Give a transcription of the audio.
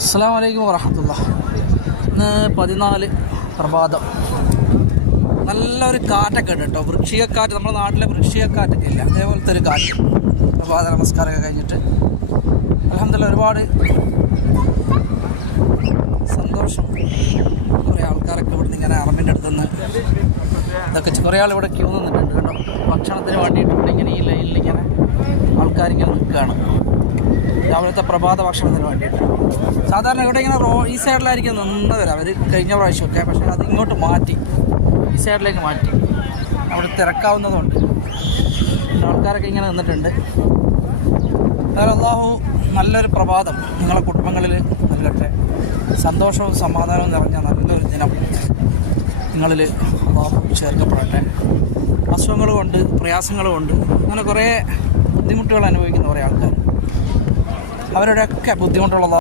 അസ്സലാമു അലൈക്കും വറഹ്മത്തുള്ളാഹി. ഇന്ന് 14 പ്രഭാതം. നല്ലൊരു കാറ്റൊക്കെ ഉണ്ട് കേട്ടോ. വൃശ്ചികക്കാറ്റ്, നമ്മുടെ നാട്ടിലെ വൃശ്ചികക്കാറ്റൊക്കെ ഇല്ല, അതേപോലത്തെ ഒരു കാറ്റ്. പ്രഭാത നമസ്കാരമൊക്കെ കഴിഞ്ഞിട്ട് അൽഹംദുലില്ലാഹ് ഒരുപാട് സന്തോഷം. കുറേ ആൾക്കാരൊക്കെ ഇവിടുന്ന് ഇങ്ങനെ അറമ്പിൻ്റെ അടുത്തുനിന്ന് ഇതൊക്കെ കുറേ ആൾ ഇവിടെ ക്യൂ നിന്നിട്ടുണ്ട് കേട്ടോ. ഭക്ഷണത്തിന് വേണ്ടിയിട്ട് ഇങ്ങനെ ഈ ലൈനിൽ ഇങ്ങനെ ആൾക്കാരിങ്ങനെ നിൽക്കുകയാണ് രാവിലത്തെ പ്രഭാത ഭക്ഷണത്തിന് വേണ്ടിയിട്ട്. സാധാരണ ഇവിടെ ഇങ്ങനെ ഈ സൈഡിലായിരിക്കും നിന്നവർ അവർ കഴിഞ്ഞ പ്രാവശ്യമൊക്കെ, പക്ഷേ അത് ഇങ്ങോട്ട് മാറ്റി, ഈ സൈഡിലേക്ക് മാറ്റി. അവിടെ തിരക്കാവുന്നതുകൊണ്ട് ആൾക്കാരൊക്കെ ഇങ്ങനെ നിന്നിട്ടുണ്ട്. അതായത് അല്ലാഹു നല്ലൊരു പ്രഭാതം നിങ്ങളെ കുടുംബങ്ങളിൽ നൽകട്ടെ. സന്തോഷവും സമാധാനവും നിറഞ്ഞ നല്ലൊരു ദിനം നിങ്ങളിൽ അല്ലാഹു ചേർക്കപ്പെടട്ടെ. അസുഖങ്ങൾ കൊണ്ട്, പ്രയാസങ്ങൾ കൊണ്ട്, അങ്ങനെ കുറേ ബുദ്ധിമുട്ടുകൾ അനുഭവിക്കുന്ന കുറേ ആൾക്കാർ, അവരുടെയൊക്കെ ബുദ്ധിമുട്ടുള്ള